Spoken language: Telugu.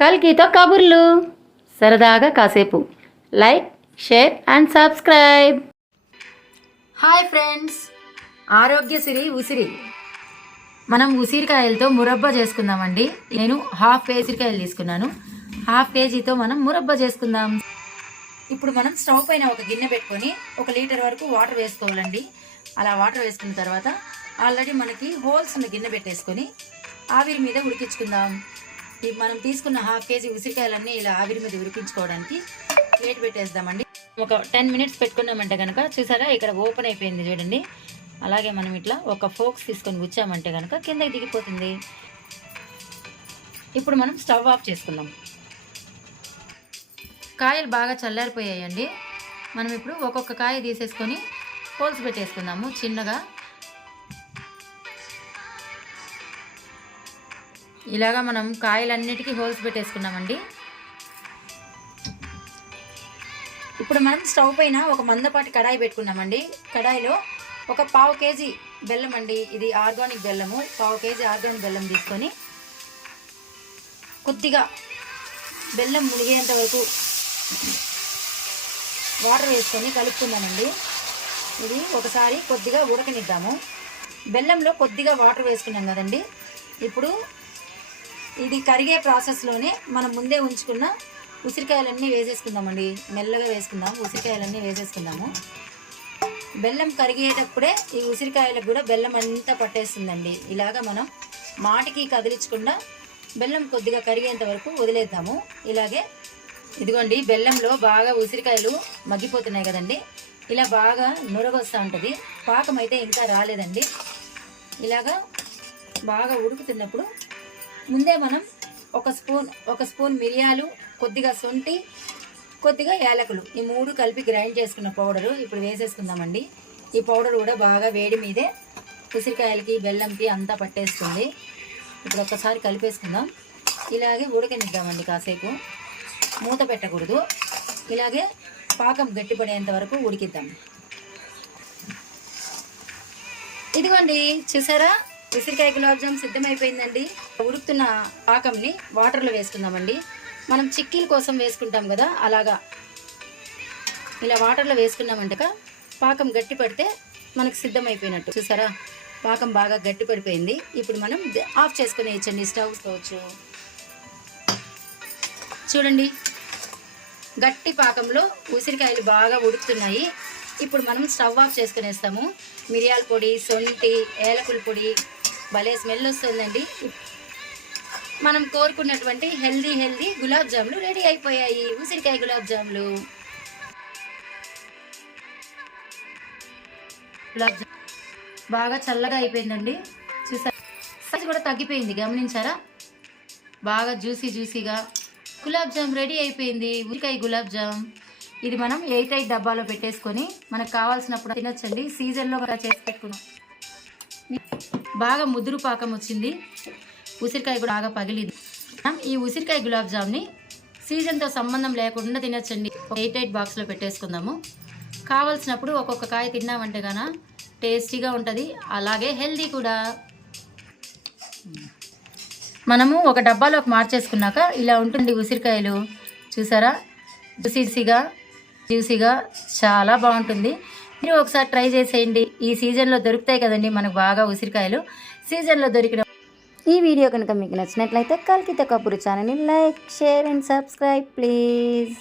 కల్కితో కబుర్లు, సరదాగా కాసేపు. Like, share and subscribe. Hi friends, Aarogyasri ఉసిరి. మనం ఉసిరికాయలతో మురబ్బా చేసుకుందామండి. నేను హాఫ్ కేజీ ఉసిరికాయలు తీసుకున్నాను. హాఫ్ కేజీతో మనం మురబ్బా చేసుకుందాం. ఇప్పుడు మనం స్టవ్ పైన ఒక గిన్నె పెట్టుకొని 1 లీటర్ వరకు వాటర్ వేసుకోవాలండి. అలా వాటర్ వేసుకున్న తర్వాత ఆల్రెడీ మనకి హోల్స్ ఉన్న గిన్నె పెట్టేసుకొని ఆవిరి మీద ఉడికించుకుందాం. మనం తీసుకున్న హాఫ్ కేజీ ఉసిరికాయలన్నీ ఇలా ఆవిరి మీద ఉడికించుకోవడానికి ప్లేట్ పెట్టేద్దామండి. ఒక 10 మినిట్స్ పెట్టుకున్నామంటే కనుక చూసారా, ఇక్కడ ఓపెన్ అయిపోయింది చూడండి. అలాగే మనం ఇట్లా ఒక ఫోక్స్ తీసుకొని గుచ్చామంటే కనుక కిందకి దిగిపోతుంది. ఇప్పుడు మనం స్టవ్ ఆఫ్ చేసుకుందాం. కాయలు బాగా చల్లారిపోయాయండి. మనం ఇప్పుడు ఒక్కొక్క కాయ తీసేసుకొని హోల్స్ పెట్టేసుకుందాము చిన్నగా. ఇలాగా మనం కాయలన్నిటికీ హోల్స్ పెట్టేసుకున్నామండి. ఇప్పుడు మనం స్టవ్ పైన ఒక మందపాటి కడాయి పెట్టుకున్నామండి. కడాయిలో ఒక 1/2 కేజీ బెల్లం అండి, ఇది ఆర్గానిక్ బెల్లము. 1/2 కేజీ ఆర్గానిక్ బెల్లం తీసుకొని కొద్దిగా బెల్లం మునిగేంత వరకు వాటర్ వేసుకొని కలుపుకుందామండి. ఇది ఒకసారి కొద్దిగా ఉడకనిద్దాము. బెల్లంలో కొద్దిగా వాటర్ వేసుకున్నాం కదండి. ఇప్పుడు ఇది కరిగే ప్రాసెస్లోనే మనం ముందే ఉంచుకున్న ఉసిరికాయలన్నీ వేసేసుకుందామండి. మెల్లగా వేసుకుందాం. ఉసిరికాయలన్నీ వేసేసుకుందాము. బెల్లం కరిగేటప్పుడే ఈ ఉసిరికాయలకు కూడా బెల్లం అంతా పట్టేస్తుందండి. ఇలాగా మనం మాటికి కదిలించకుండా బెల్లం కొద్దిగా కరిగేంత వరకు వదిలేద్దాము. ఇలాగే ఇదిగోండి, బెల్లంలో బాగా ఉసిరికాయలు మగ్గిపోతున్నాయి కదండి. ఇలా బాగా నురగొస్తూ ఉంటుంది. పాకం అయితే ఇంకా రాలేదండి. ఇలాగా బాగా ఉడుకుతున్నప్పుడు ముందే మనం ఒక స్పూన్ మిరియాలు, కొద్దిగా శొంఠి, కొద్దిగా యాలకులు, ఈ 3 కలిపి గ్రైండ్ చేసుకున్న పౌడరు ఇప్పుడు వేసేసుకుందామండి. ఈ పౌడర్ కూడా బాగా వేడి మీదే ఉసిరికాయలకి బెల్లంకి అంతా పట్టేస్తుంది. ఇప్పుడు ఒక్కసారి కలిపేసుకుందాం. ఇలాగే ఉడకనిద్దామండి కాసేపు. మూత పెట్టకూడదు. ఇలాగే పాకం గట్టిపడేంత వరకు ఉడికిద్దాం. ఇదిగోండి, చూసారా, ఉసిరికాయ గులాబ్ జామ్ సిద్ధమైపోయిందండి. ఉడుకుతున్న పాకంని వాటర్లో వేసుకుందామండి. మనం చిక్కీల కోసం వేసుకుంటాం కదా, అలాగా ఇలా వాటర్లో వేసుకున్నామంటే పాకం గట్టి పడితే మనకు సిద్ధమైపోయినట్టు. చూసారా, పాకం బాగా గట్టి పడిపోయింది. ఇప్పుడు మనం ఆఫ్ చేసుకుని వేయచ్చండి. స్టవ్ కావచ్చు చూడండి, గట్టి పాకంలో ఉసిరికాయలు బాగా ఉడుకుతున్నాయి. ఇప్పుడు మనం స్టవ్ ఆఫ్ చేసుకునేస్తాము. మిరియాల పొడి, శొంఠి, ఏలకుల పొడి, భలే స్మెల్ వస్తుందండి. మనం కోరుకున్నటువంటి హెల్దీ గులాబ్ జాములు రెడీ అయిపోయాయి. ఉసిరికాయ గులాబ్ జాములు. బాగా చల్లగా అయిపోయిందండి. చూసారా, సైజ్ కూడా తగ్గిపోయింది, గమనించారా? బాగా జ్యూసీగా గులాబ్ జామ్ రెడీ అయిపోయింది. ఉసిరికాయ గులాబ్ జామ్. ఇది మనం 8 డబ్బాలో పెట్టేసుకొని మనకు కావాల్సినప్పుడు తినొచ్చండి. సీజన్లో చేసి పెట్టుకున్నాం. బాగా ముదురు పాకం వచ్చింది. ఉసిరికాయ కూడా బాగా పగిలింది. ఈ ఉసిరికాయ గులాబ్ జామ్ని సీజన్తో సంబంధం లేకుండా తినొచ్చండి. 8 బాక్స్లో పెట్టేసుకుందాము. కావాల్సినప్పుడు ఒక్కొక్క కాయ తిన్నామంటే గాన టేస్టీగా ఉంటుంది, అలాగే హెల్దీ కూడా. మనము ఒక డబ్బాలోకి మార్చేసుకున్నాక ఇలా ఉంటుంది ఉసిరికాయలు. చూసారా, జ్యూసీగా చాలా బాగుంటుంది. మీరు ఒకసారి ట్రై చేసేయండి. ఈ సీజన్లో దొరుకుతాయి కదండి మనకు బాగా ఉసిరికాయలు. సీజన్లో దొరికిన ఈ వీడియో కనుక మీకు నచ్చినట్లయితే కల్కితో కబుర్లు ఛానల్ని like, share and subscribe please.